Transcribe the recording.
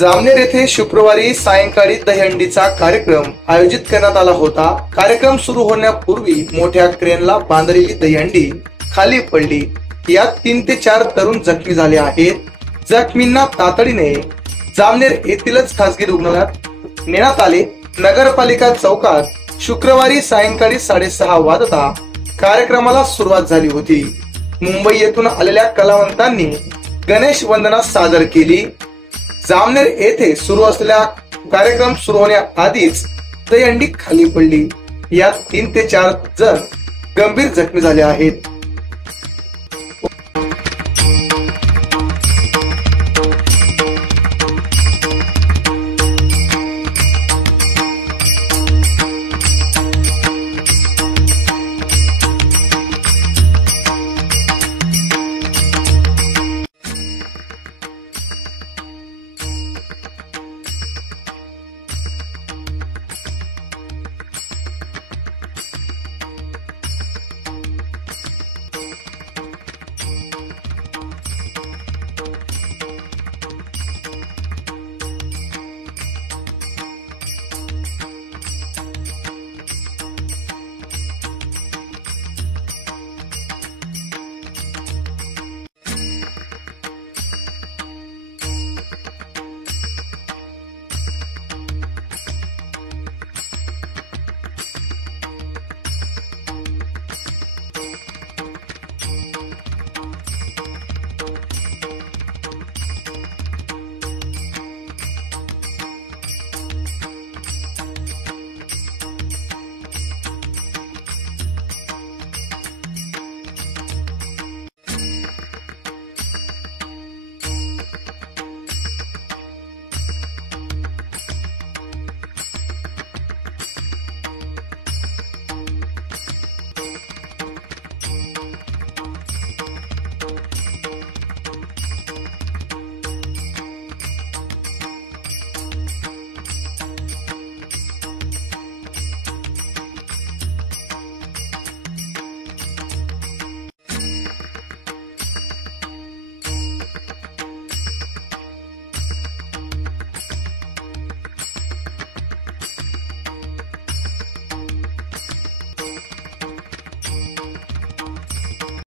जामनेर येथे शुक्रवारी सायंकाळी दहीहंडीचा कार्यक्रम आयोजित करण्यात आला होता। कार्यक्रम सुरू होण्यापूर्वी मोठ्या क्रेनला बांधलेली दहीहंडी खाली पडली। यात 3 ते 4 तरुण जखमी झाले आहेत। जखमींना तातडीने जामनेर येथीलच खासगी रुग्णालयात नेण्यात आले। नगरपालिका चौकात शुक्रवारी सायंकाळी 6:30 वाजता कार्यक्रमाला सुरुवात झाली होती। मुंबई येथून आलेल्या कलावंतांनी गणेश वंदना सादर केली। जामनेर येथे सुरू असलेला कार्यक्रम सुरू होण्याआधीच दहीहंडी खाली पडली। यात 3 ते 4 जण गंभीर जखमी झाले आहेत।